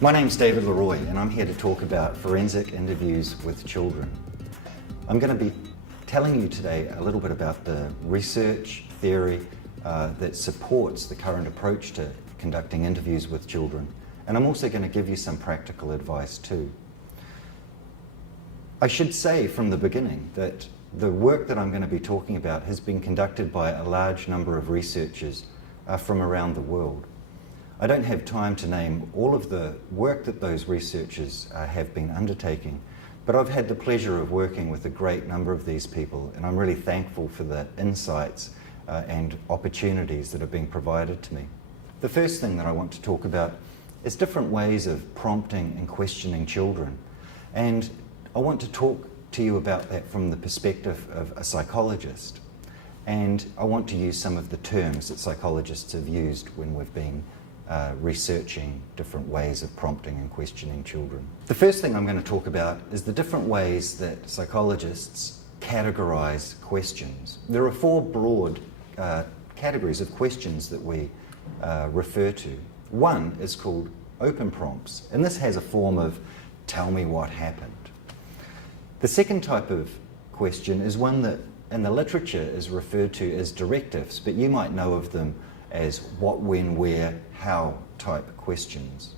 My name's David La Rooy, and I'm here to talk about forensic interviews with children. I'm going to be telling you today a little bit about the research theory that supports the current approach to conducting interviews with children, and I'm also going to give you some practical advice too. I should say from the beginning that the work that I'm going to be talking about has been conducted by a large number of researchers from around the world. I don't have time to name all of the work that those researchers have been undertaking, but I've had the pleasure of working with a great number of these people, and I'm really thankful for the insights and opportunities that have been provided to me. The first thing that I want to talk about is different ways of prompting and questioning children, and I want to talk to you about that from the perspective of a psychologist, and I want to use some of the terms that psychologists have used when we've been researching different ways of prompting and questioning children. The first thing I'm going to talk about is the different ways that psychologists categorize questions. There are four broad categories of questions that we refer to. One is called open prompts, and this has a form of tell me what happened. The second type of question is one that in the literature is referred to as directives, but you might know of them as what, when, where, how type questions.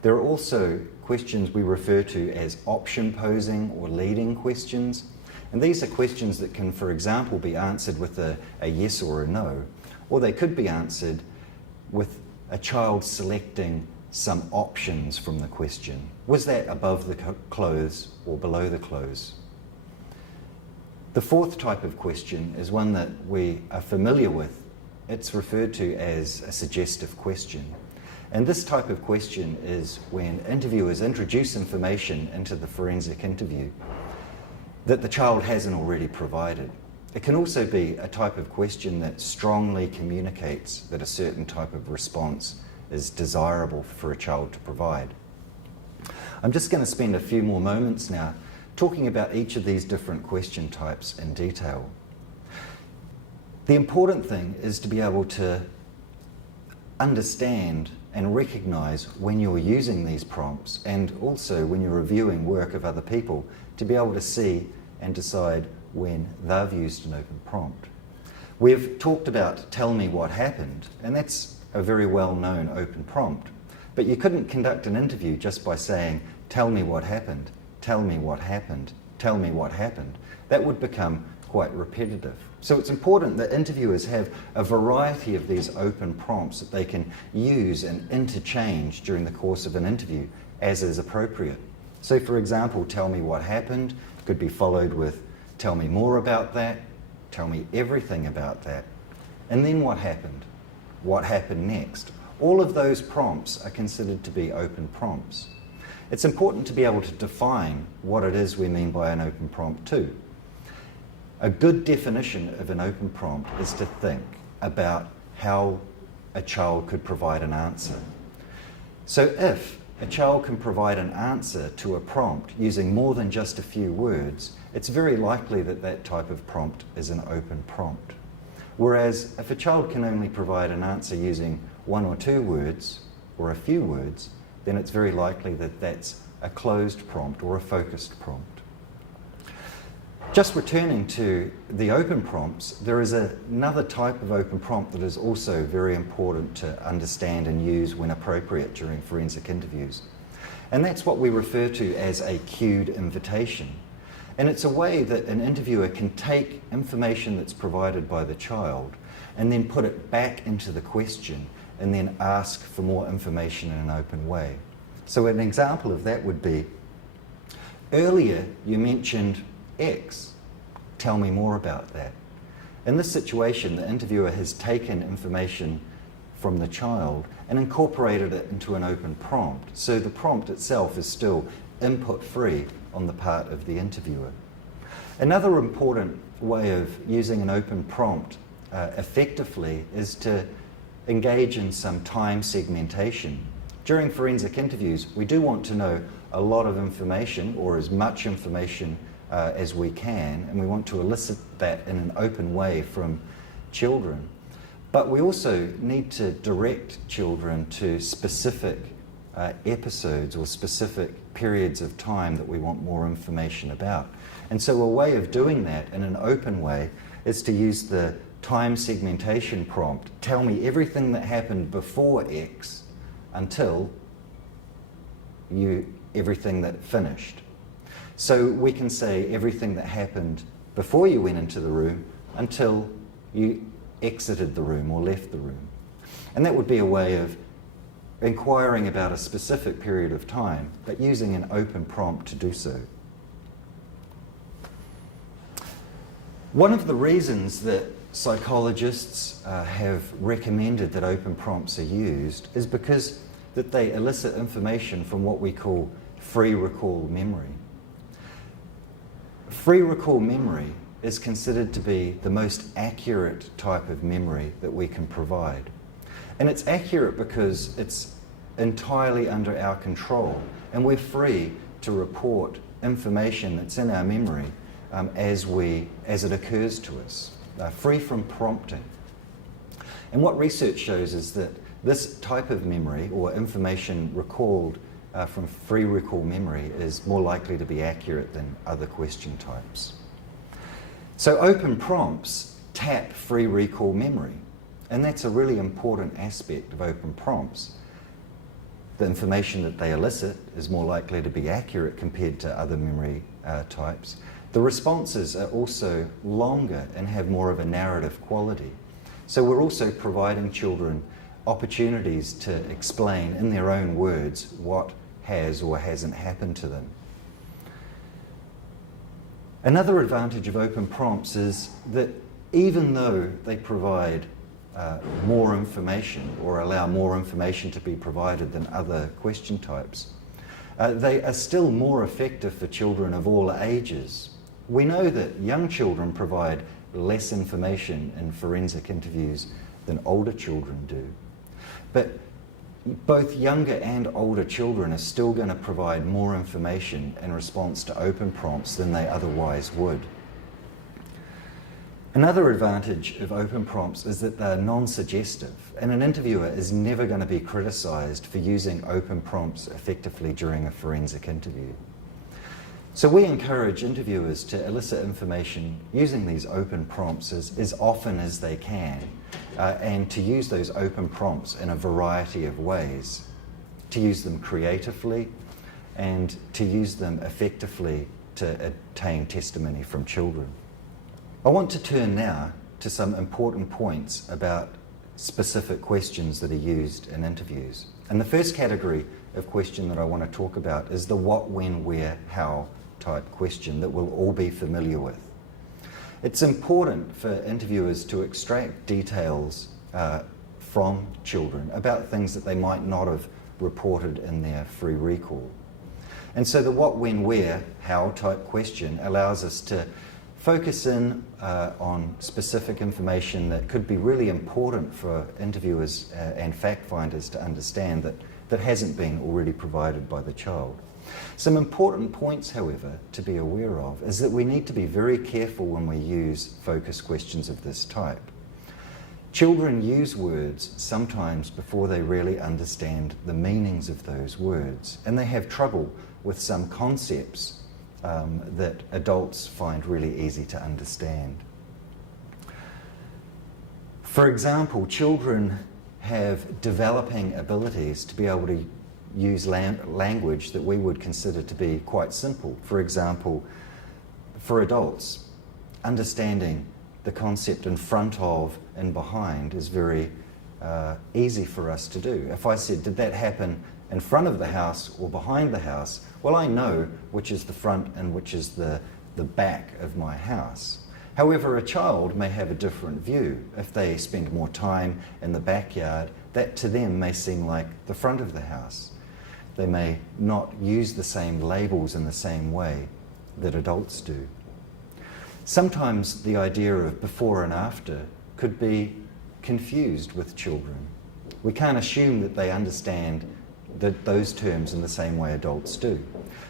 There are also questions we refer to as option posing or leading questions, and these are questions that can, for example, be answered with a yes or a no, or they could be answered with a child selecting some options from the question. Was that above the clothes or below the clothes? The fourth type of question is one that we are familiar with. It's referred to as a suggestive question. And this type of question is when interviewers introduce information into the forensic interview that the child hasn't already provided. It can also be a type of question that strongly communicates that a certain type of response is desirable for a child to provide. I'm just going to spend a few more moments now talking about each of these different question types in detail. The important thing is to be able to understand and recognize when you're using these prompts, and also when you're reviewing work of other people, to be able to see and decide when they've used an open prompt. We've talked about tell me what happened, and that's a very well-known open prompt, but you couldn't conduct an interview just by saying tell me what happened, tell me what happened, tell me what happened. That would become quite repetitive. So it's important that interviewers have a variety of these open prompts that they can use and interchange during the course of an interview as is appropriate. So for example, tell me what happened could be followed with tell me more about that, tell me everything about that, and then what happened next. All of those prompts are considered to be open prompts. It's important to be able to define what it is we mean by an open prompt too. A good definition of an open prompt is to think about how a child could provide an answer. So if a child can provide an answer to a prompt using more than just a few words, it's very likely that that type of prompt is an open prompt. Whereas if a child can only provide an answer using one or two words or a few words, then it's very likely that that's a closed prompt or a focused prompt. Just returning to the open prompts, there is another type of open prompt that is also very important to understand and use when appropriate during forensic interviews. And that's what we refer to as a cued invitation. And it's a way that an interviewer can take information that's provided by the child and then put it back into the question and then ask for more information in an open way. So an example of that would be, earlier you mentioned X, tell me more about that. In this situation, the interviewer has taken information from the child and incorporated it into an open prompt. So the prompt itself is still input-free on the part of the interviewer. Another important way of using an open prompt effectively is to engage in some time segmentation. During forensic interviews, we do want to know a lot of information, or as much information as we can, and we want to elicit that in an open way from children. But we also need to direct children to specific episodes or specific periods of time that we want more information about. And so a way of doing that in an open way is to use the time segmentation prompt. Tell me everything that happened before X until everything that finished. So we can say everything that happened before you went into the room until you exited the room or left the room. And that would be a way of inquiring about a specific period of time, but using an open prompt to do so. One of the reasons that psychologists have recommended that open prompts are used is because that they elicit information from what we call free recall memory. Free recall memory is considered to be the most accurate type of memory that we can provide. And it's accurate because it's entirely under our control, and we're free to report information that's in our memory as it occurs to us, free from prompting. And what research shows is that this type of memory, or information recalled from free recall memory, is more likely to be accurate than other question types. So open prompts tap free recall memory, and that's a really important aspect of open prompts. The information that they elicit is more likely to be accurate compared to other memory types. The responses are also longer and have more of a narrative quality. So we're also providing children opportunities to explain in their own words what has or hasn't happened to them. Another advantage of open prompts is that even though they provide more information or allow more information to be provided than other question types, they are still more effective for children of all ages. We know that young children provide less information in forensic interviews than older children do. But both younger and older children are still going to provide more information in response to open prompts than they otherwise would. Another advantage of open prompts is that they're non-suggestive, and an interviewer is never going to be criticised for using open prompts effectively during a forensic interview. So we encourage interviewers to elicit information using these open prompts as often as they can, and to use those open prompts in a variety of ways, to use them creatively and to use them effectively to obtain testimony from children. I want to turn now to some important points about specific questions that are used in interviews. And the first category of question that I want to talk about is the what, when, where, how type question that we'll all be familiar with. It's important for interviewers to extract details from children about things that they might not have reported in their free recall. And so the what, when, where, how type question allows us to focus in on specific information that could be really important for interviewers and fact finders to understand that hasn't been already provided by the child. Some important points, however, to be aware of is that we need to be very careful when we use focus questions of this type. Children use words sometimes before they really understand the meanings of those words, and they have trouble with some concepts that adults find really easy to understand. For example, children have developing abilities to be able to use language that we would consider to be quite simple. For example, for adults, understanding the concept in front of and behind is very easy for us to do. If I said, did that happen in front of the house or behind the house? Well, I know which is the front and which is the back of my house. However, a child may have a different view. If they spend more time in the backyard, that to them may seem like the front of the house. They may not use the same labels in the same way that adults do. Sometimes the idea of before and after could be confused with children. We can't assume that they understand those terms in the same way adults do.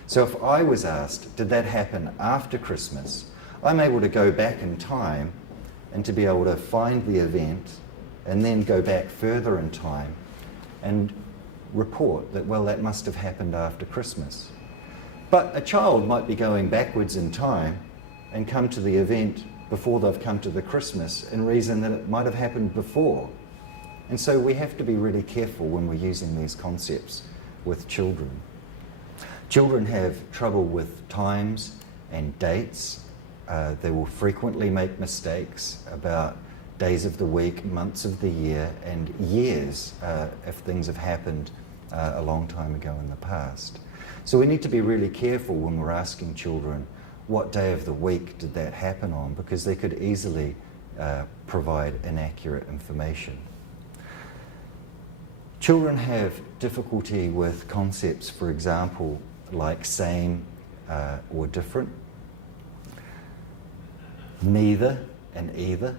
So if I was asked, did that happen after Christmas, I'm able to go back in time and to be able to find the event and then go back further in time and report that, well, that must have happened after Christmas. But a child might be going backwards in time and come to the event before they've come to the Christmas and reason that it might have happened before. And so we have to be really careful when we're using these concepts with children. Children have trouble with times and dates. They will frequently make mistakes about days of the week, months of the year, and years if things have happened a long time ago in the past. So we need to be really careful when we're asking children, what day of the week did that happen on? Because they could easily provide inaccurate information. Children have difficulty with concepts, for example, like same or different, neither and either.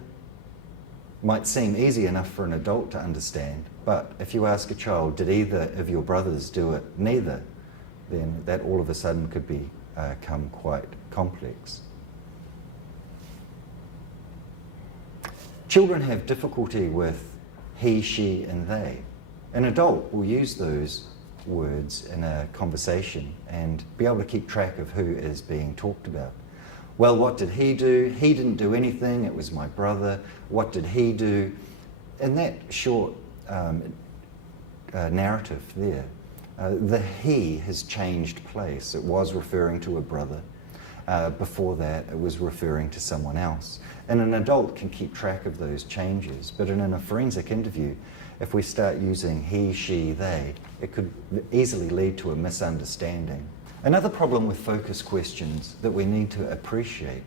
Might seem easy enough for an adult to understand, but if you ask a child, did either of your brothers do it? Neither. Then that all of a sudden could become quite complex. Children have difficulty with he, she, and they. An adult will use those words in a conversation and be able to keep track of who is being talked about. Well, what did he do? He didn't do anything, it was my brother. What did he do? In that short narrative there, the he has changed place. It was referring to a brother. Before that, it was referring to someone else. And an adult can keep track of those changes. But in a forensic interview, if we start using he, she, they, it could easily lead to a misunderstanding. Another problem with focus questions that we need to appreciate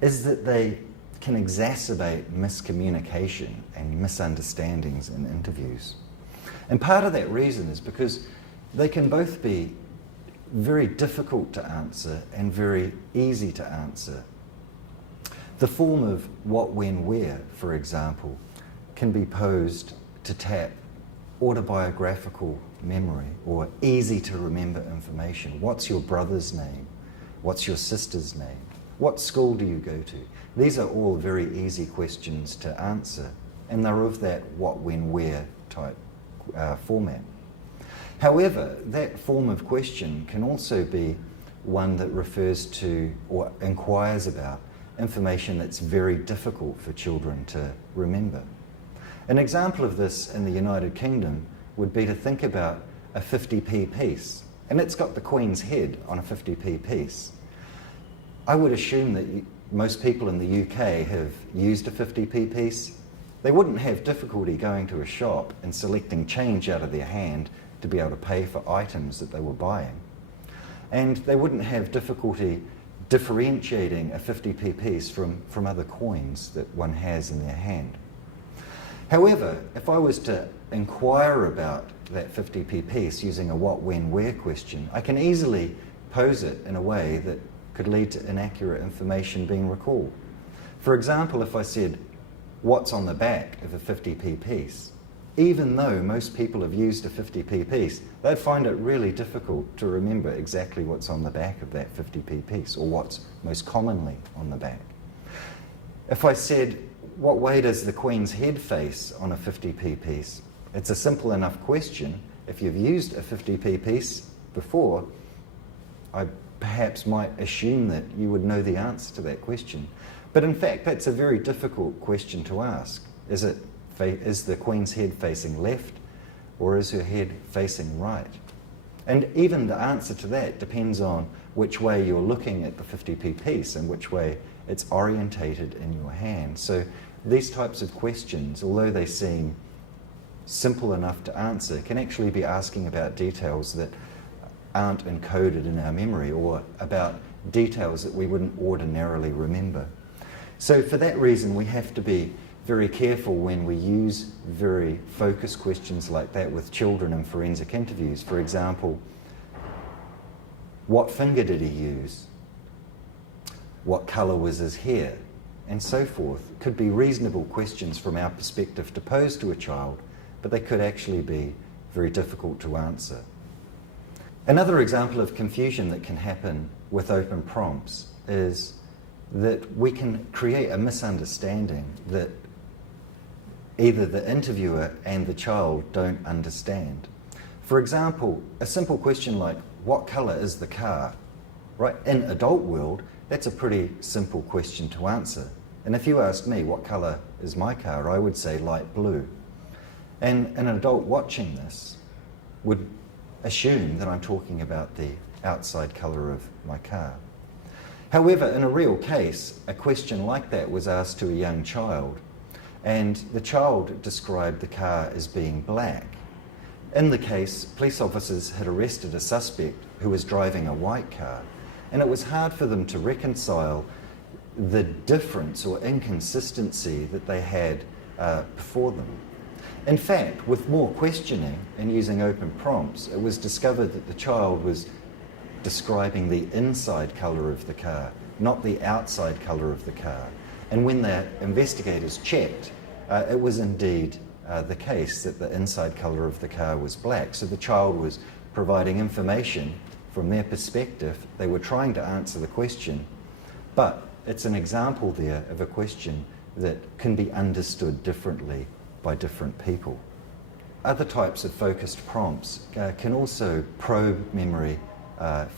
is that they can exacerbate miscommunication and misunderstandings in interviews. And part of that reason is because they can both be very difficult to answer and very easy to answer. The form of what, when, where, for example, can be posed to tap autobiographical memory or easy to remember information. What's your brother's name? What's your sister's name? What school do you go to? These are all very easy questions to answer, and they're of that what, when, where type format. However, that form of question can also be one that refers to or inquires about information that's very difficult for children to remember. An example of this in the United Kingdom would be to think about a 50p piece, and it's got the Queen's head on a 50p piece. I would assume that most people in the UK have used a 50p piece. They wouldn't have difficulty going to a shop and selecting change out of their hand to be able to pay for items that they were buying. And they wouldn't have difficulty differentiating a 50p piece from other coins that one has in their hand. However, if I was to inquire about that 50p piece using a what, when, where question, I can easily pose it in a way that could lead to inaccurate information being recalled. For example, if I said, what's on the back of a 50p piece? Even though most people have used a 50p piece, they'd find it really difficult to remember exactly what's on the back of that 50p piece or what's most commonly on the back. If I said, what way does the Queen's head face on a 50p piece? It's a simple enough question. If you've used a 50p piece before, I perhaps might assume that you would know the answer to that question. But in fact, that's a very difficult question to ask. Is the Queen's head facing left, or is her head facing right? And even the answer to that depends on which way you're looking at the 50p piece and which way it's orientated in your hand. So these types of questions, although they seem simple enough to answer, can actually be asking about details that aren't encoded in our memory or about details that we wouldn't ordinarily remember. So for that reason, we have to be very careful when we use very focused questions like that with children in forensic interviews. For example, what finger did he use? What colour was his hair? And so forth. Could be reasonable questions from our perspective to pose to a child, but they could actually be very difficult to answer. Another example of confusion that can happen with open prompts is that we can create a misunderstanding that either the interviewer and the child don't understand. For example, a simple question like, what colour is the car? Right? In adult world, that's a pretty simple question to answer. And if you asked me, what colour is my car? I would say light blue. And an adult watching this would assume that I'm talking about the outside colour of my car. However, in a real case, a question like that was asked to a young child, and the child described the car as being black. In the case, police officers had arrested a suspect who was driving a white car, and it was hard for them to reconcile the difference or inconsistency that they had before them. In fact, with more questioning and using open prompts, it was discovered that the child was describing the inside colour of the car, not the outside colour of the car. And when the investigators checked, it was indeed the case that the inside colour of the car was black. So the child was providing information from their perspective. They were trying to answer the question, but it's an example there of a question that can be understood differently by different people. Other types of focused prompts can also probe memory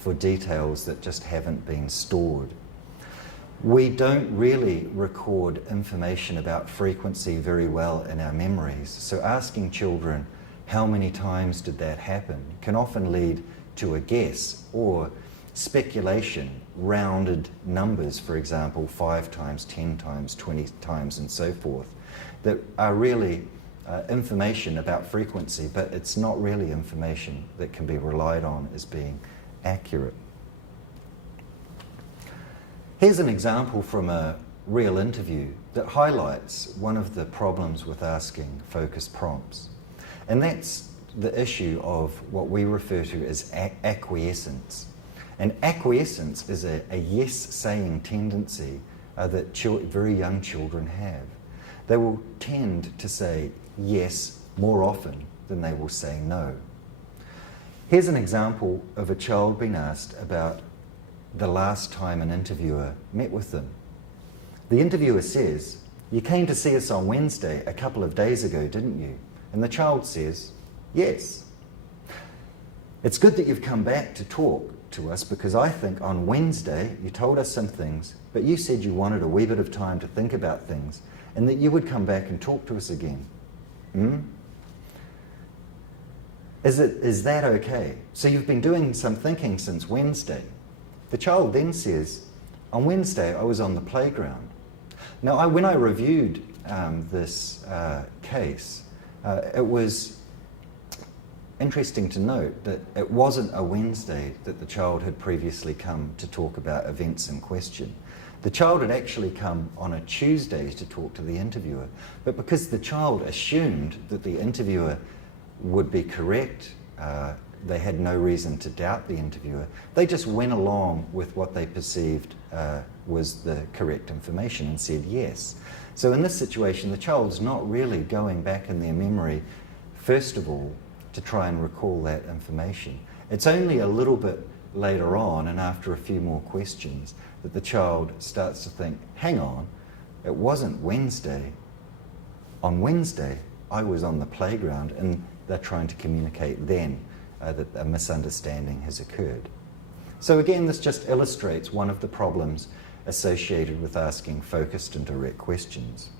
for details that just haven't been stored. We don't really record information about frequency very well in our memories, so asking children how many times did that happen can often lead to a guess or speculation, rounded numbers, for example, 5 times, 10 times, 20 times, and so forth, that are really information about frequency, but it's not really information that can be relied on as being accurate. Here's an example from a real interview that highlights one of the problems with asking focused prompts, and that's the issue of what we refer to as acquiescence. And acquiescence is a yes-saying tendency that very young children have. They will tend to say yes more often than they will say no. Here's an example of a child being asked about the last time an interviewer met with them. The interviewer says, "You came to see us on Wednesday a couple of days ago, didn't you?" And the child says, "Yes." "It's good that you've come back to talk to us, because I think on Wednesday you told us some things, but you said you wanted a wee bit of time to think about things and that you would come back and talk to us again. Is that okay? So you've been doing some thinking since Wednesday." The child then says, "On Wednesday I was on the playground." Now, when I reviewed this case, it was interesting to note that it wasn't a Wednesday that the child had previously come to talk about events in question. The child had actually come on a Tuesday to talk to the interviewer, but because the child assumed that the interviewer would be correct, they had no reason to doubt the interviewer, they just went along with what they perceived was the correct information and said yes. So in this situation, the child's not really going back in their memory, first of all, to try and recall that information. It's only a little bit later on, and after a few more questions, that the child starts to think, hang on, it wasn't Wednesday. On Wednesday, I was on the playground, and they're trying to communicate then that a misunderstanding has occurred. So again, this just illustrates one of the problems associated with asking focused and direct questions.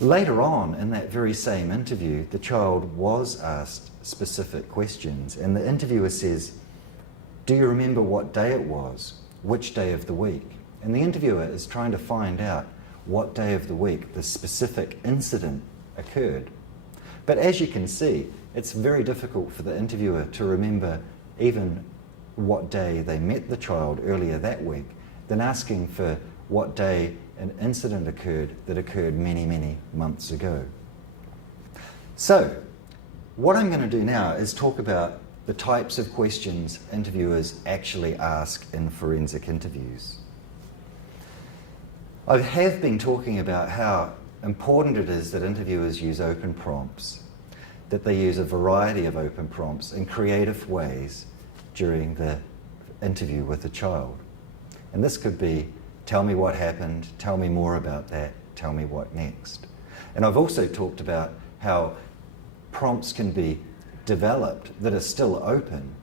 Later on in that very same interview, the child was asked specific questions, and the interviewer says, "Do you remember what day it was? Which day of the week?" And the interviewer is trying to find out what day of the week the specific incident occurred. But as you can see, it's very difficult for the interviewer to remember even what day they met the child earlier that week than asking for what day an incident occurred that occurred many, many months ago. So, what I'm going to do now is talk about the types of questions interviewers actually ask in forensic interviews. I have been talking about how important it is that interviewers use open prompts, that they use a variety of open prompts in creative ways during the interview with a child. And this could be, tell me what happened, tell me more about that, tell me what next. And I've also talked about how prompts can be developed that are still open,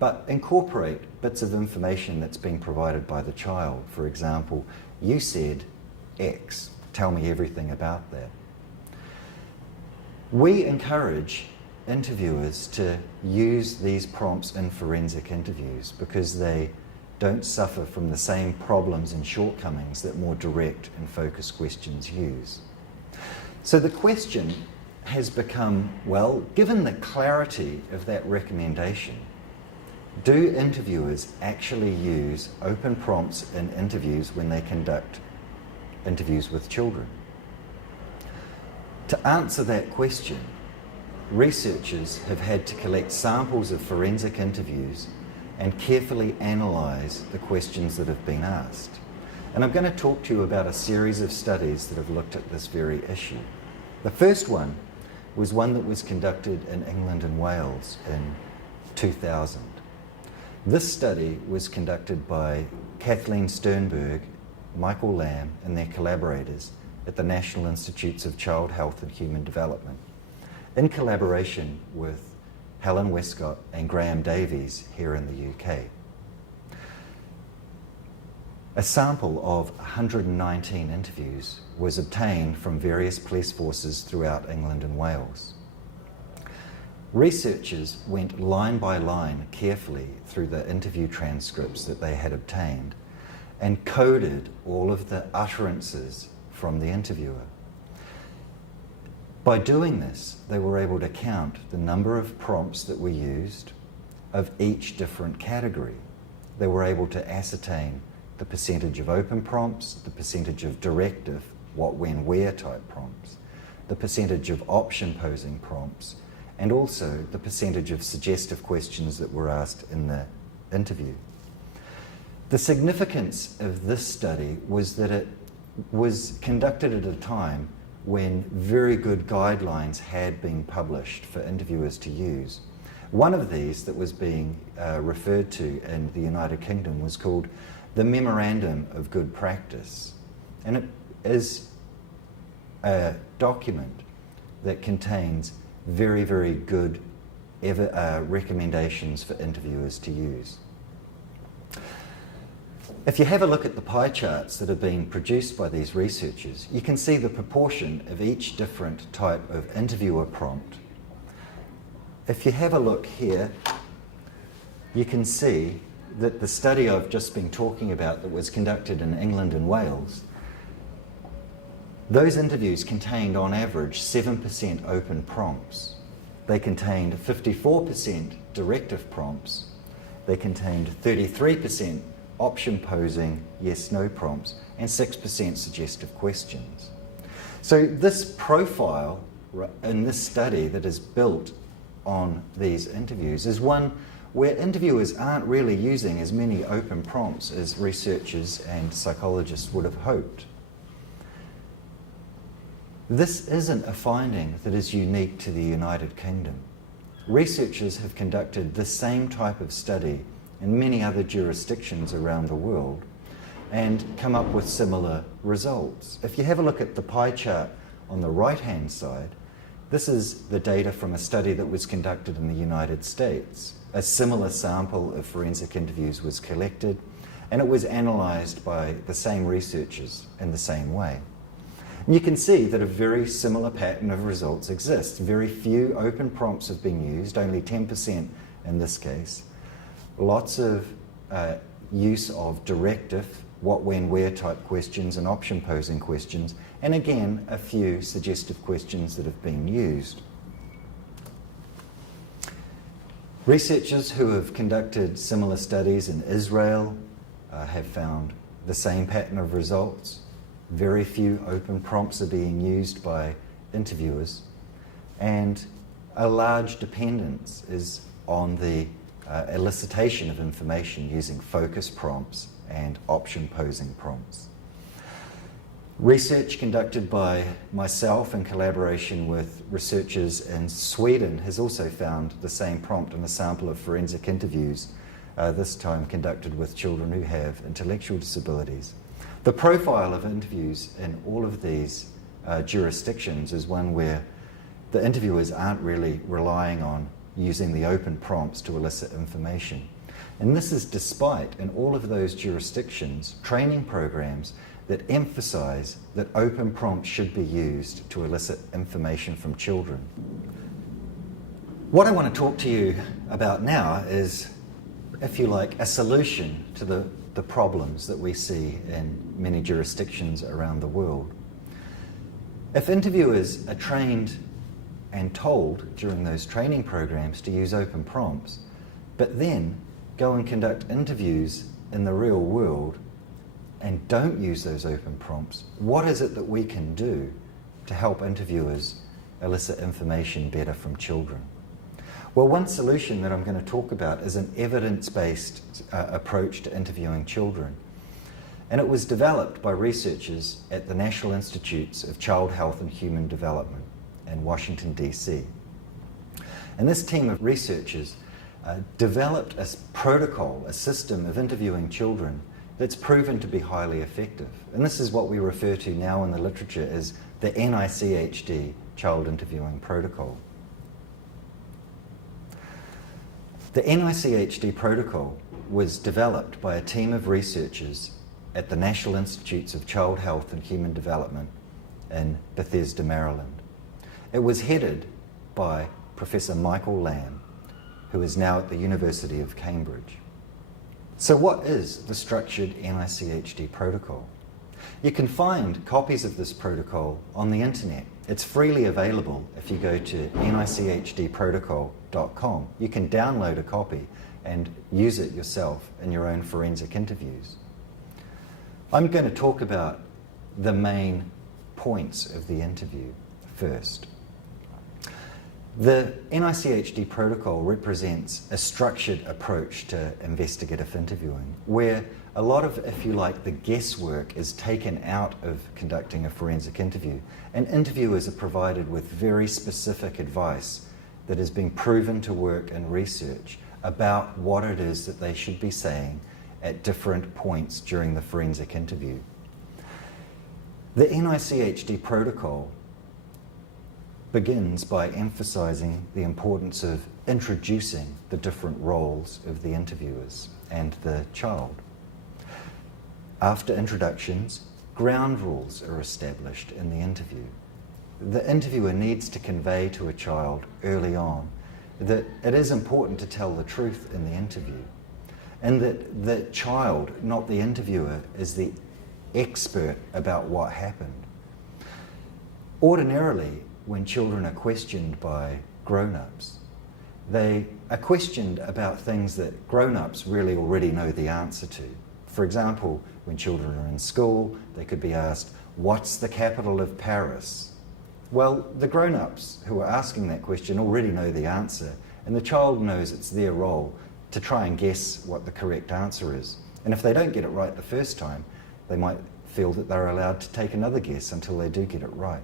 but incorporate bits of information that's being provided by the child. For example, you said X, tell me everything about that. We encourage interviewers to use these prompts in forensic interviews because they don't suffer from the same problems and shortcomings that more direct and focused questions use. So the question has become, well, given the clarity of that recommendation, do interviewers actually use open prompts in interviews when they conduct interviews with children? To answer that question, researchers have had to collect samples of forensic interviews and carefully analyse the questions that have been asked. And I'm going to talk to you about a series of studies that have looked at this very issue. The first one was one that was conducted in England and Wales in 2000. This study was conducted by Kathleen Sternberg, Michael Lamb and their collaborators at the National Institutes of Child Health and Human Development, in collaboration with Helen Westcott and Graham Davies here in the UK. A sample of 119 interviews was obtained from various police forces throughout England and Wales. Researchers went line by line carefully through the interview transcripts that they had obtained and coded all of the utterances from the interviewer. By doing this, they were able to count the number of prompts that were used of each different category. They were able to ascertain the percentage of open prompts, the percentage of directive, what, when, where type prompts, the percentage of option posing prompts, and also the percentage of suggestive questions that were asked in the interview. The significance of this study was that it was conducted at a time when very good guidelines had been published for interviewers to use. One of these that was being referred to in the United Kingdom was called the Memorandum of Good Practice, and it is a document that contains very, very good recommendations for interviewers to use. If you have a look at the pie charts that have been produced by these researchers, you can see the proportion of each different type of interviewer prompt. If you have a look here, you can see that the study I've just been talking about that was conducted in England and Wales, those interviews contained on average 7% open prompts. They contained 54% directive prompts. They contained 33% option posing yes/no prompts and 6% suggestive questions. So this profile in this study that is built on these interviews is one where interviewers aren't really using as many open prompts as researchers and psychologists would have hoped. This isn't a finding that is unique to the United Kingdom. Researchers have conducted the same type of study in many other jurisdictions around the world and come up with similar results. If you have a look at the pie chart on the right-hand side, this is the data from a study that was conducted in the United States. A similar sample of forensic interviews was collected, and it was analysed by the same researchers in the same way. And you can see that a very similar pattern of results exists. Very few open prompts have been used, only 10% in this case. Lots of use of directive, what, when, where type questions and option posing questions, and again, a few suggestive questions that have been used. Researchers who have conducted similar studies in Israel have found the same pattern of results. Very few open prompts are being used by interviewers, and a large dependence is on the elicitation of information using focus prompts and option posing prompts. Research conducted by myself in collaboration with researchers in Sweden has also found the same prompt in a sample of forensic interviews, this time conducted with children who have intellectual disabilities. The profile of interviews in all of these jurisdictions is one where the interviewers aren't really relying on using the open prompts to elicit information. And this is despite, in all of those jurisdictions, training programs that emphasize that open prompts should be used to elicit information from children. What I want to talk to you about now is, if you like, a solution to the problems that we see in many jurisdictions around the world. If interviewers are trained and told during those training programs to use open prompts, but then go and conduct interviews in the real world and don't use those open prompts, what is it that we can do to help interviewers elicit information better from children? Well, one solution that I'm going to talk about is an evidence-based approach to interviewing children. And it was developed by researchers at the National Institutes of Child Health and Human Development in Washington, D.C. And this team of researchers developed a protocol, a system of interviewing children that's proven to be highly effective. And this is what we refer to now in the literature as the NICHD Child Interviewing Protocol. The NICHD protocol was developed by a team of researchers at the National Institutes of Child Health and Human Development in Bethesda, Maryland. It was headed by Professor Michael Lamb, who is now at the University of Cambridge. So what is the structured NICHD protocol? You can find copies of this protocol on the internet. It's freely available if you go to nichdprotocol.com. You can download a copy and use it yourself in your own forensic interviews. I'm going to talk about the main points of the interview first. The NICHD protocol represents a structured approach to investigative interviewing, where a lot of, if you like, the guesswork is taken out of conducting a forensic interview, and interviewers are provided with very specific advice that has been proven to work in research about what it is that they should be saying at different points during the forensic interview. The NICHD protocol begins by emphasizing the importance of introducing the different roles of the interviewers and the child. After introductions, ground rules are established in the interview. The interviewer needs to convey to a child early on that it is important to tell the truth in the interview, and that the child, not the interviewer, is the expert about what happened. Ordinarily, when children are questioned by grown-ups, they are questioned about things that grown-ups really already know the answer to. For example, when children are in school, they could be asked, "What's the capital of Paris?" Well, the grown-ups who are asking that question already know the answer, and the child knows it's their role to try and guess what the correct answer is. And if they don't get it right the first time, they might feel that they're allowed to take another guess until they do get it right.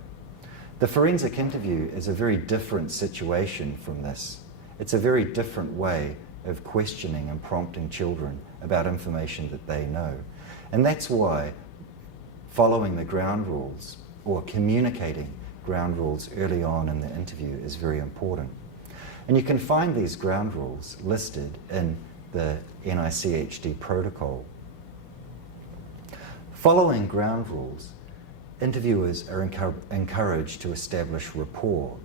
The forensic interview is a very different situation from this. It's a very different way of questioning and prompting children about information that they know. And that's why following the ground rules or communicating ground rules early on in the interview is very important. And you can find these ground rules listed in the NICHD protocol. Following ground rules, interviewers are encouraged to establish rapport.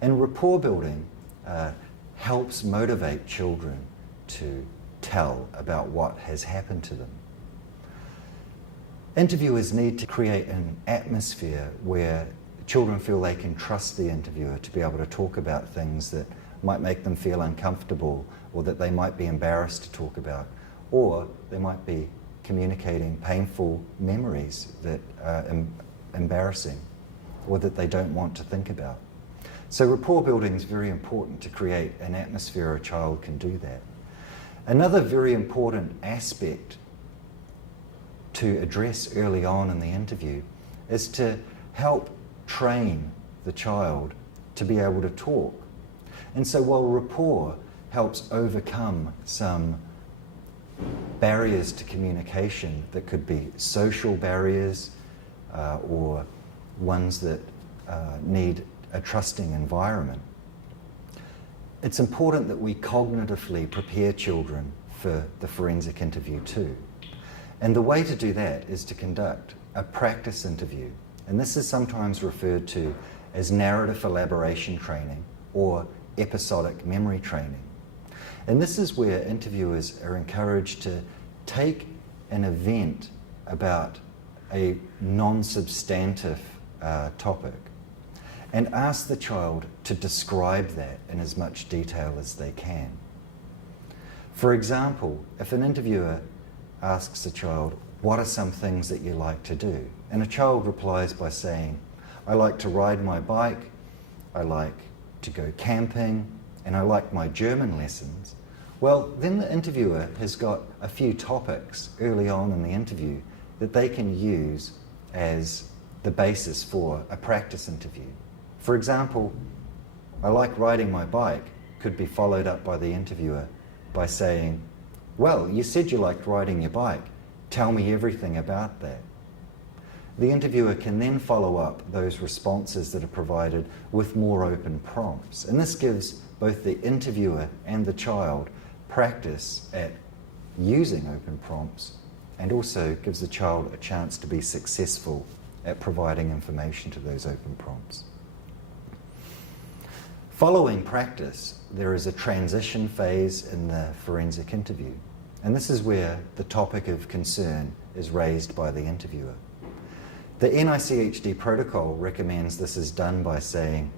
And rapport building helps motivate children to tell about what has happened to them. Interviewers need to create an atmosphere where children feel they can trust the interviewer to be able to talk about things that might make them feel uncomfortable, or that they might be embarrassed to talk about, or they might be communicating painful memories that are embarrassing or that they don't want to think about. So rapport building is very important to create an atmosphere a child can do that. Another very important aspect to address early on in the interview is to help train the child to be able to talk. And so while rapport helps overcome some barriers to communication that could be social barriers or ones that need a trusting environment, it's important that we cognitively prepare children for the forensic interview too. And the way to do that is to conduct a practice interview. And this is sometimes referred to as narrative elaboration training or episodic memory training. And this is where interviewers are encouraged to take an event about a non-substantive topic and ask the child to describe that in as much detail as they can. For example, if an interviewer asks a child, "What are some things that you like to do?" and a child replies by saying, "I like to ride my bike, I like to go camping, and I like my German lessons," well, then the interviewer has got a few topics early on in the interview that they can use as the basis for a practice interview. For example, "I like riding my bike" could be followed up by the interviewer by saying, "Well, you said you liked riding your bike. Tell me everything about that." The interviewer can then follow up those responses that are provided with more open prompts. And this gives both the interviewer and the child practice at using open prompts, and also gives the child a chance to be successful at providing information to those open prompts. Following practice, there is a transition phase in the forensic interview. And this is where the topic of concern is raised by the interviewer. The NICHD protocol recommends this is done by saying,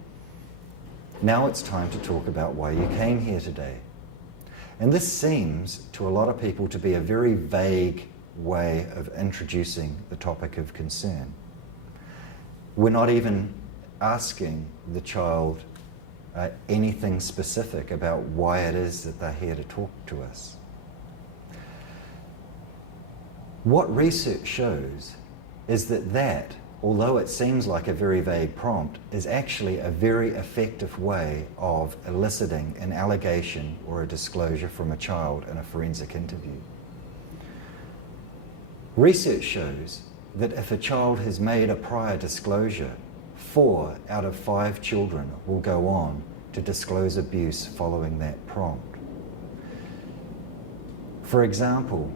"Now it's time to talk about why you came here today." And this seems to a lot of people to be a very vague way of introducing the topic of concern. We're not even asking the child anything specific about why it is that they're here to talk to us. What research shows is that, although it seems like a very vague prompt, is actually a very effective way of eliciting an allegation or a disclosure from a child in a forensic interview. Research shows that if a child has made a prior disclosure, 4 out of 5 children will go on to disclose abuse following that prompt. For example,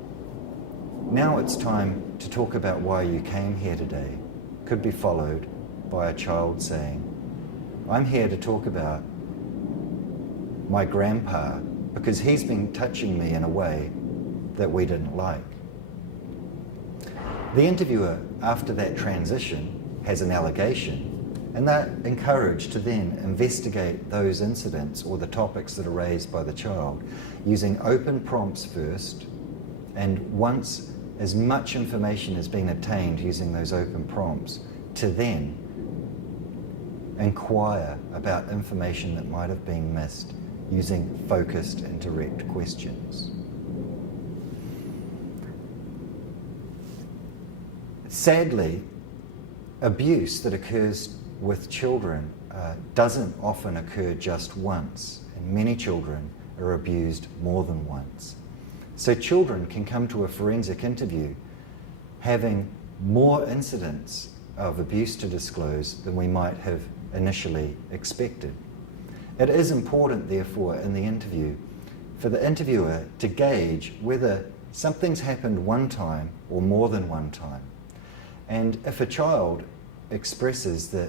"Now it's time to talk about why you came here today," could be followed by a child saying, "I'm here to talk about my grandpa because he's been touching me in a way that we didn't like." The interviewer, after that transition, has an allegation, and they're encouraged to then investigate those incidents or the topics that are raised by the child using open prompts first, and once as much information has been obtained using those open prompts, to then inquire about information that might have been missed using focused and direct questions. Sadly, abuse that occurs with children doesn't often occur just once, and many children are abused more than once. So children can come to a forensic interview having more incidents of abuse to disclose than we might have initially expected. It is important, therefore, in the interview for the interviewer to gauge whether something's happened one time or more than one time. And if a child expresses that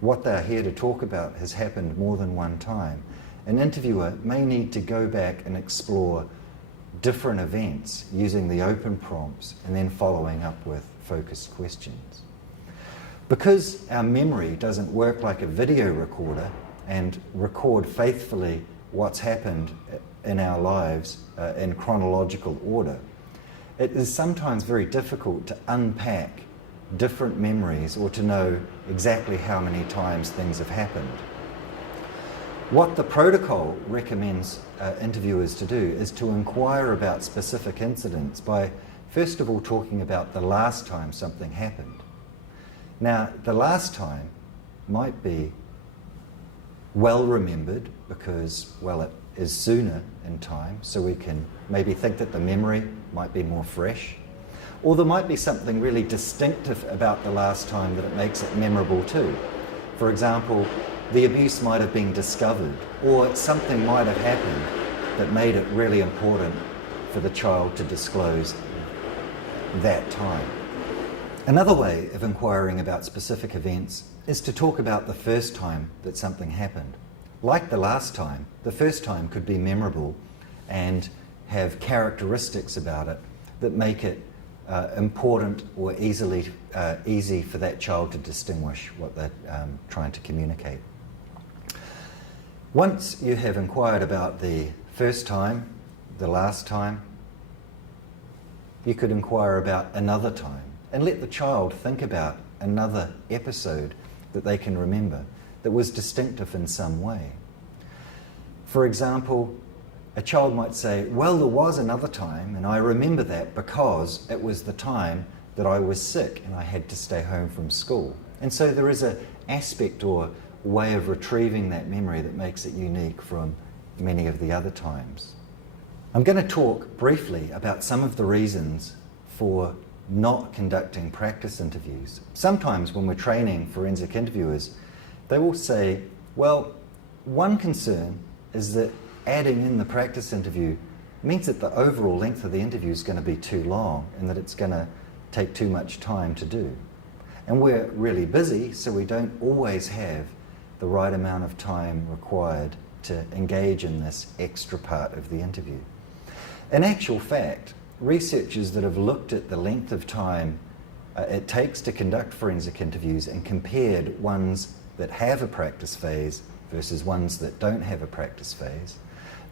what they're here to talk about has happened more than one time, an interviewer may need to go back and explore different events using the open prompts and then following up with focused questions. Because our memory doesn't work like a video recorder and record faithfully what's happened in our lives in chronological order, it is sometimes very difficult to unpack different memories or to know exactly how many times things have happened. What the protocol recommends interviewers to do is to inquire about specific incidents by first of all talking about the last time something happened. Now, the last time might be well remembered because, well, it is sooner in time, so we can maybe think that the memory might be more fresh. Or there might be something really distinctive about the last time that it makes it memorable too. For example, the abuse might have been discovered, or something might have happened that made it really important for the child to disclose that time. Another way of inquiring about specific events is to talk about the first time that something happened. Like the last time, the first time could be memorable and have characteristics about it that make it important or easy for that child to distinguish what they're trying to communicate. Once you have inquired about the first time, the last time, you could inquire about another time and let the child think about another episode that they can remember that was distinctive in some way. For example, a child might say, well, there was another time, and I remember that because it was the time that I was sick and I had to stay home from school. And so there is an aspect or way of retrieving that memory that makes it unique from many of the other times. I'm going to talk briefly about some of the reasons for not conducting practice interviews. Sometimes when we're training forensic interviewers, they will say, well, one concern is that adding in the practice interview means that the overall length of the interview is going to be too long and that it's going to take too much time to do. And we're really busy, so we don't always have the right amount of time required to engage in this extra part of the interview. In actual fact, researchers that have looked at the length of time it takes to conduct forensic interviews and compared ones that have a practice phase versus ones that don't have a practice phase,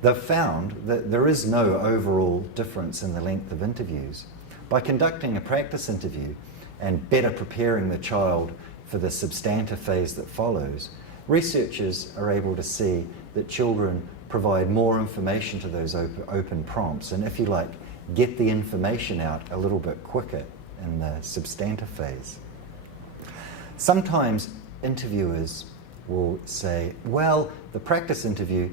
they've found that there is no overall difference in the length of interviews. By conducting a practice interview and better preparing the child for the substantive phase that follows, researchers are able to see that children provide more information to those open prompts and, if you like, get the information out a little bit quicker in the substantive phase. Sometimes interviewers will say, well, the practice interview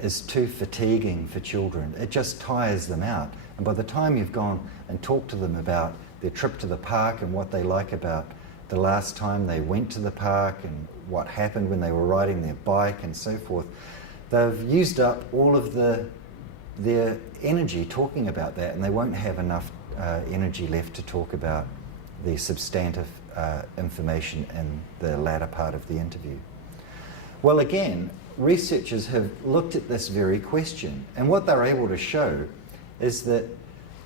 is too fatiguing for children. It just tires them out. And by the time you've gone and talked to them about their trip to the park and what they like about the last time they went to the park and what happened when they were riding their bike and so forth, they've used up all of their energy talking about that, and they won't have enough energy left to talk about the substantive information in the latter part of the interview. Well, again, researchers have looked at this very question, and what they're able to show is that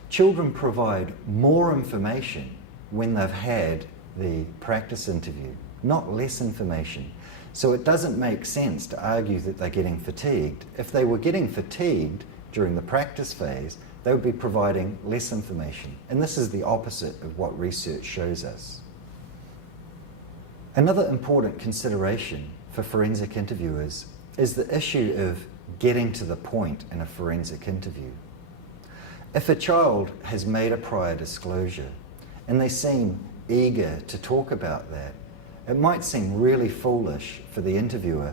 children provide more information when they've had the practice interview, not less information. So it doesn't make sense to argue that they're getting fatigued. If they were getting fatigued during the practice phase, they would be providing less information. And this is the opposite of what research shows us. Another important consideration for forensic interviewers is the issue of getting to the point in a forensic interview. If a child has made a prior disclosure and they seem eager to talk about that, it might seem really foolish for the interviewer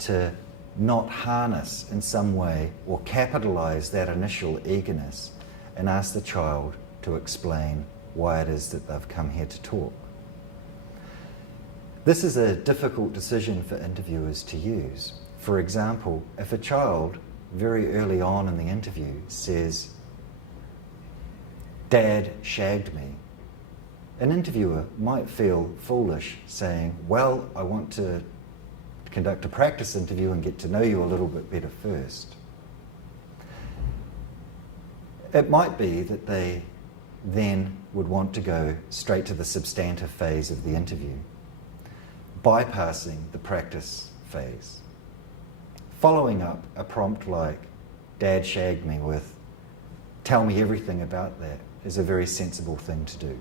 to not harness in some way or capitalize that initial eagerness and ask the child to explain why it is that they've come here to talk. This is a difficult decision for interviewers to use. For example, if a child very early on in the interview says, "Dad shagged me," an interviewer might feel foolish saying, well, I want to conduct a practice interview and get to know you a little bit better first. It might be that they then would want to go straight to the substantive phase of the interview, bypassing the practice phase. Following up a prompt like, "Dad shagged me," with, "Tell me everything about that," is a very sensible thing to do.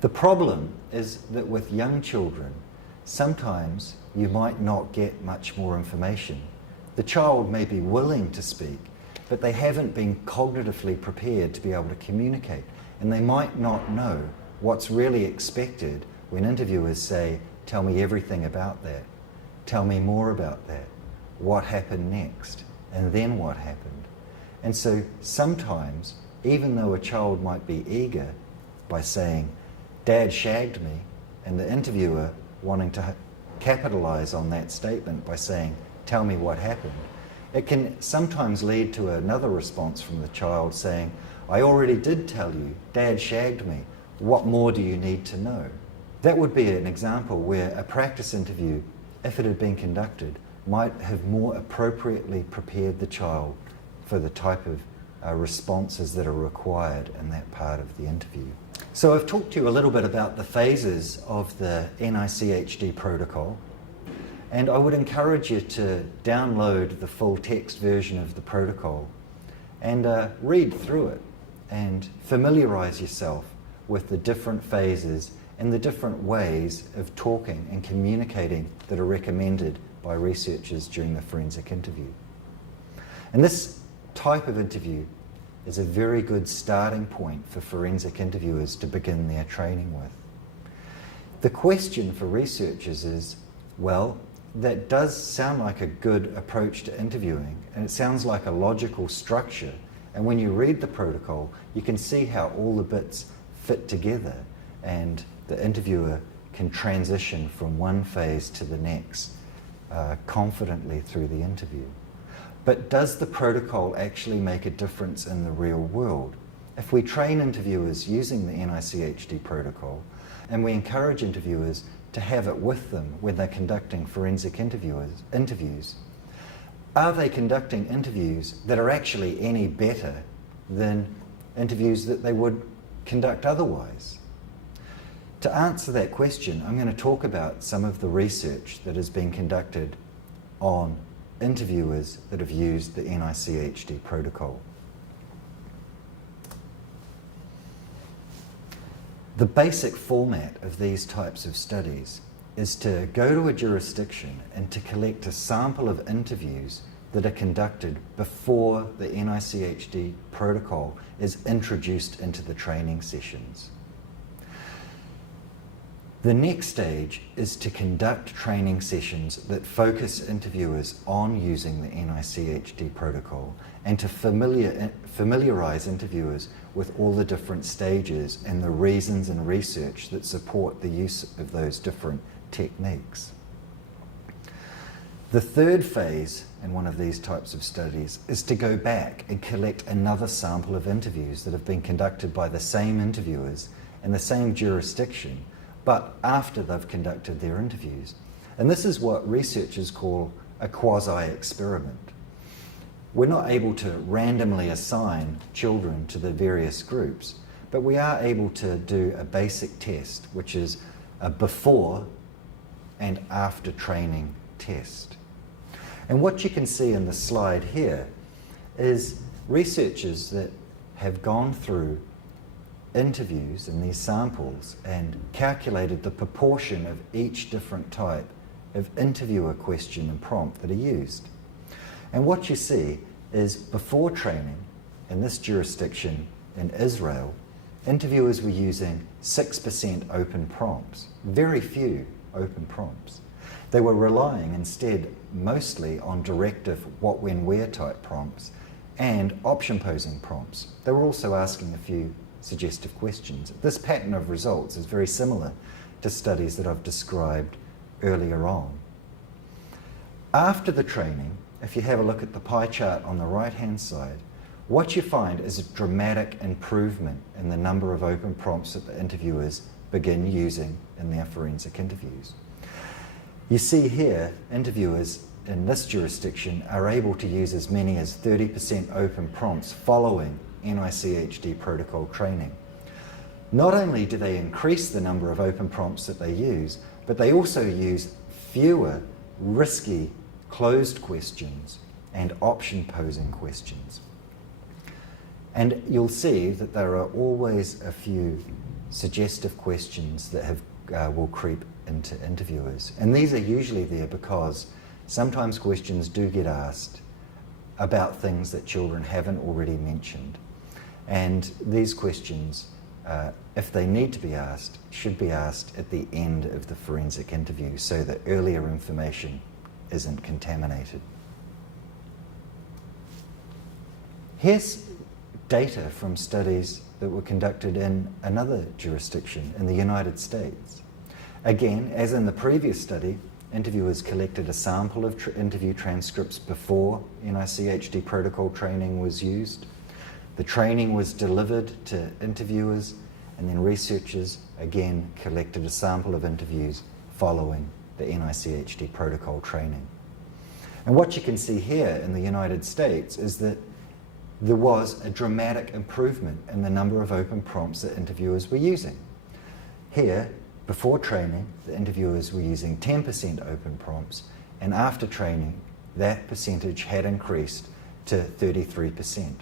The problem is that with young children, sometimes you might not get much more information. The child may be willing to speak, but they haven't been cognitively prepared to be able to communicate, and they might not know what's really expected when interviewers say, "Tell me everything about that. Tell me more about that. What happened next? And then what happened?" And so sometimes, even though a child might be eager by saying, "Dad shagged me," and the interviewer wanting to capitalize on that statement by saying, "Tell me what happened," it can sometimes lead to another response from the child saying, "I already did tell you, Dad shagged me. What more do you need to know?" That would be an example where a practice interview, if it had been conducted, might have more appropriately prepared the child for the type of responses that are required in that part of the interview. So I've talked to you a little bit about the phases of the NICHD protocol, and I would encourage you to download the full text version of the protocol and read through it and familiarize yourself with the different phases and the different ways of talking and communicating that are recommended by researchers during the forensic interview. And this type of interview is a very good starting point for forensic interviewers to begin their training with. The question for researchers is, well, that does sound like a good approach to interviewing, and it sounds like a logical structure, and when you read the protocol, you can see how all the bits fit together, and the interviewer can transition from one phase to the next confidently through the interview. But does the protocol actually make a difference in the real world? If we train interviewers using the NICHD protocol, and we encourage interviewers to have it with them when they're conducting forensic interviews, are they conducting interviews that are actually any better than interviews that they would conduct otherwise? To answer that question, I'm going to talk about some of the research that has been conducted on interviewers that have used the NICHD protocol. The basic format of these types of studies is to go to a jurisdiction and to collect a sample of interviews that are conducted before the NICHD protocol is introduced into the training sessions. The next stage is to conduct training sessions that focus interviewers on using the NICHD protocol and to familiarize interviewers with all the different stages and the reasons and research that support the use of those different techniques. The third phase in one of these types of studies is to go back and collect another sample of interviews that have been conducted by the same interviewers in the same jurisdiction, but after they've conducted their interviews. And this is what researchers call a quasi-experiment. We're not able to randomly assign children to the various groups, but we are able to do a basic test, which is a before and after training test. And what you can see in the slide here is researchers that have gone through interviews in these samples and calculated the proportion of each different type of interviewer question and prompt that are used. And what you see is before training in this jurisdiction in Israel, interviewers were using 6% open prompts, very few open prompts. They were relying instead mostly on directive what, when, where type prompts and option posing prompts. They were also asking a few suggestive questions. This pattern of results is very similar to studies that I've described earlier on. After the training, if you have a look at the pie chart on the right-hand side, what you find is a dramatic improvement in the number of open prompts that the interviewers begin using in their forensic interviews. You see here, interviewers in this jurisdiction are able to use as many as 30% open prompts following NICHD protocol training. Not only do they increase the number of open prompts that they use, but they also use fewer risky closed questions and option posing questions. And you'll see that there are always a few suggestive questions that will creep into interviewers. And these are usually there because sometimes questions do get asked about things that children haven't already mentioned. And these questions, if they need to be asked, should be asked at the end of the forensic interview so that earlier information isn't contaminated. Here's data from studies that were conducted in another jurisdiction in the United States. Again, as in the previous study, interviewers collected a sample of interview transcripts before NICHD protocol training was used. The training was delivered to interviewers, and then researchers again collected a sample of interviews following the NICHD protocol training. And what you can see here in the United States is that there was a dramatic improvement in the number of open prompts that interviewers were using. Here, before training, the interviewers were using 10% open prompts, and after training, that percentage had increased to 33%.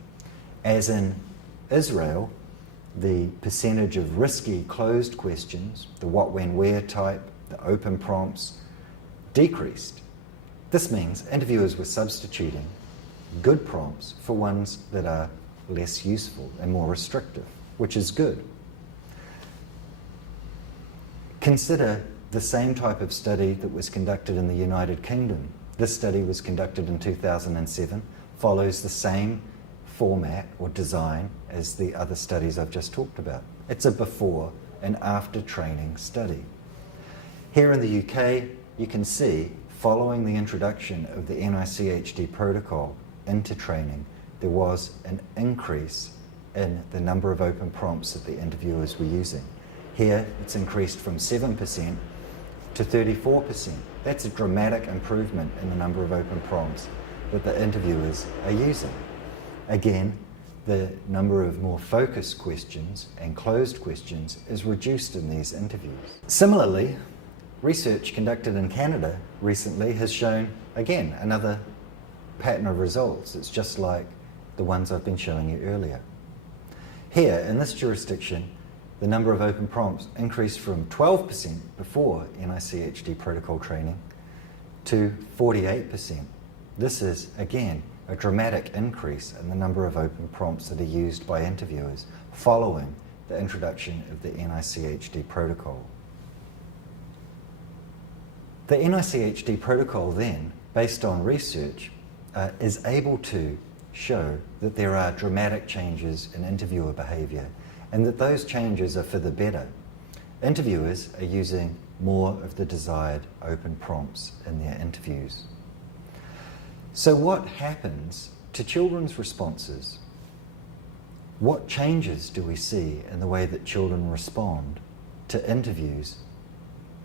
As in Israel, the percentage of risky closed questions, the what, when, where type, the open prompts, decreased. This means interviewers were substituting good prompts for ones that are less useful and more restrictive, which is good. Consider the same type of study that was conducted in the United Kingdom. This study was conducted in 2007, follows the same format or design as the other studies I've just talked about. It's a before and after training study. Here in the UK, you can see, following the introduction of the NICHD protocol into training, there was an increase in the number of open prompts that the interviewers were using. Here, it's increased from 7% to 34%. That's a dramatic improvement in the number of open prompts that the interviewers are using. Again, the number of more focused questions and closed questions is reduced in these interviews. Similarly, research conducted in Canada recently has shown, again, another pattern of results. It's just like the ones I've been showing you earlier. Here, in this jurisdiction, the number of open prompts increased from 12% before NICHD protocol training to 48%. This is, again, a dramatic increase in the number of open prompts that are used by interviewers following the introduction of the NICHD protocol. The NICHD protocol then, based on research, is able to show that there are dramatic changes in interviewer behaviour and that those changes are for the better. Interviewers are using more of the desired open prompts in their interviews. So what happens to children's responses? What changes do we see in the way that children respond to interviews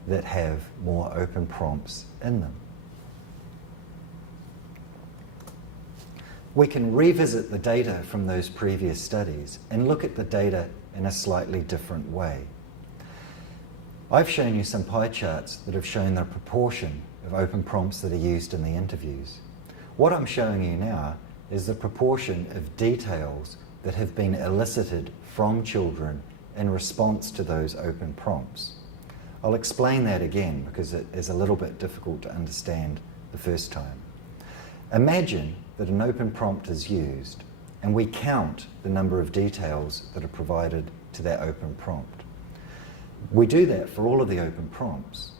that have more open prompts in them? We can revisit the data from those previous studies and look at the data in a slightly different way. I've shown you some pie charts that have shown the proportion of open prompts that are used in the interviews. What I'm showing you now is the proportion of details that have been elicited from children in response to those open prompts. I'll explain that again because it is a little bit difficult to understand the first time. Imagine that an open prompt is used and we count the number of details that are provided to that open prompt. We do that for all of the open prompts.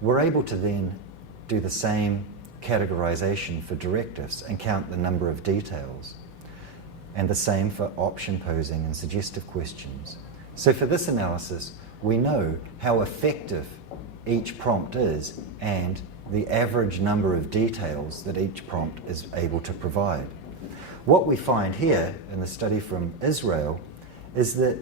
We're able to then do the same categorization for directives and count the number of details, and the same for option posing and suggestive questions. So for this analysis, we know how effective each prompt is and the average number of details that each prompt is able to provide. What we find here in the study from Israel is that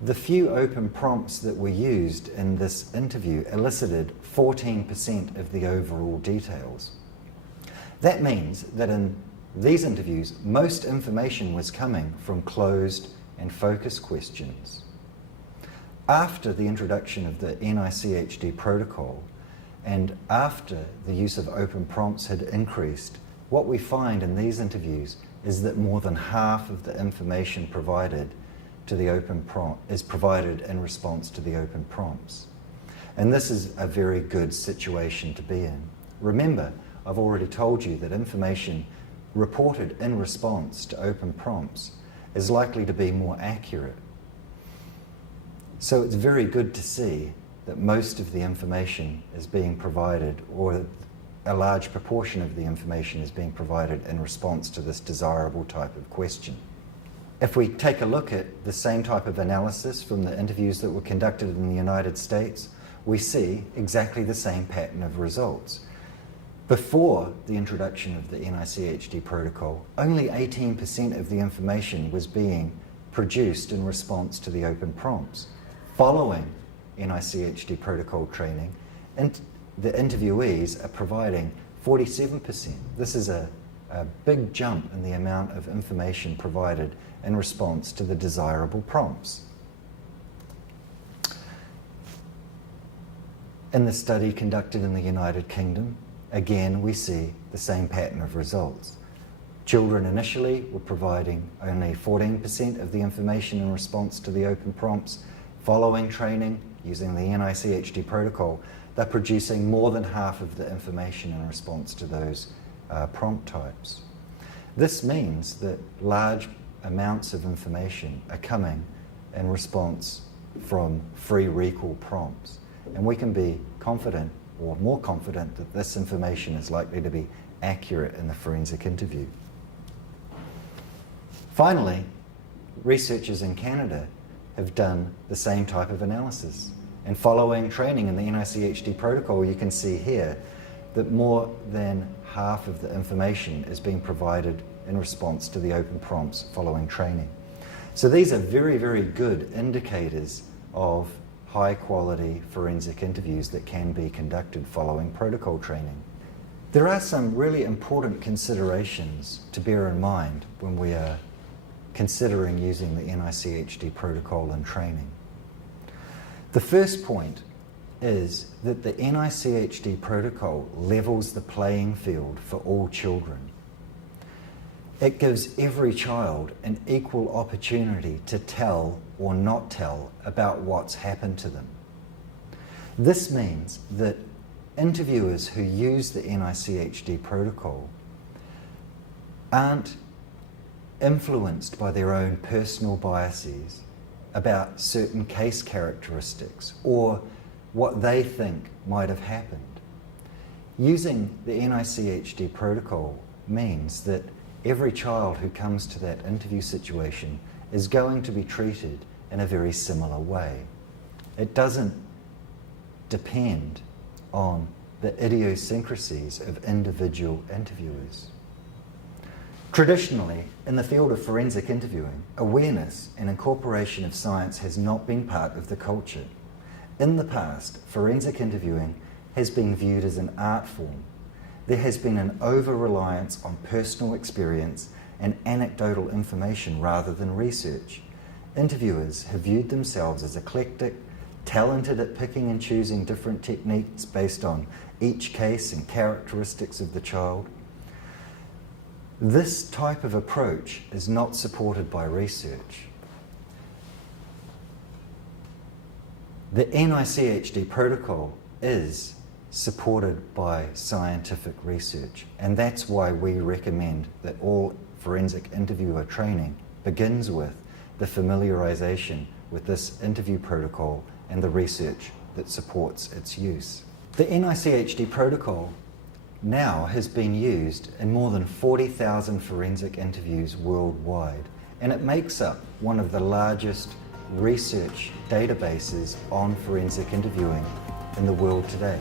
the few open prompts that were used in this interview elicited 14% of the overall details. That means that in these interviews, most information was coming from closed and focused questions. After the introduction of the NICHD protocol, and after the use of open prompts had increased, what we find in these interviews is that more than half of the information provided to the open prompt is provided in response to the open prompts. And this is a very good situation to be in. Remember, I've already told you that information reported in response to open prompts is likely to be more accurate. So it's very good to see that most of the information is being provided, or a large proportion of the information is being provided in response to this desirable type of question. If we take a look at the same type of analysis from the interviews that were conducted in the United States, we see exactly the same pattern of results. Before the introduction of the NICHD protocol, only 18% of the information was being produced in response to the open prompts. Following NICHD protocol training, and the interviewees are providing 47%. This is a big jump in the amount of information provided in response to the desirable prompts. In the study conducted in the United Kingdom, again we see the same pattern of results. Children initially were providing only 14% of the information in response to the open prompts. Following training using the NICHD protocol, they're producing more than half of the information in response to those prompt types. This means that large amounts of information are coming in response from free recall prompts, and we can be confident, or more confident, that this information is likely to be accurate in the forensic interview. Finally, researchers in Canada have done the same type of analysis, and following training in the NICHD protocol, you can see here that more than half of the information is being provided in response to the open prompts following training. So these are very, very good indicators of high quality forensic interviews that can be conducted following protocol training. There are some really important considerations to bear in mind when we are considering using the NICHD protocol and training. The first point is that the NICHD protocol levels the playing field for all children. It gives every child an equal opportunity to tell or not tell about what's happened to them. This means that interviewers who use the NICHD protocol aren't influenced by their own personal biases about certain case characteristics or what they think might have happened. Using the NICHD protocol means that every child who comes to that interview situation is going to be treated in a very similar way. It doesn't depend on the idiosyncrasies of individual interviewers. Traditionally, in the field of forensic interviewing, awareness and incorporation of science has not been part of the culture. In the past, forensic interviewing has been viewed as an art form. There has been an over-reliance on personal experience and anecdotal information rather than research. Interviewers have viewed themselves as eclectic, talented at picking and choosing different techniques based on each case and characteristics of the child. This type of approach is not supported by research. The NICHD protocol is supported by scientific research, and that's why we recommend that all forensic interviewer training begins with the familiarization with this interview protocol and the research that supports its use. The NICHD protocol now has been used in more than 40,000 forensic interviews worldwide, and it makes up one of the largest research databases on forensic interviewing in the world today.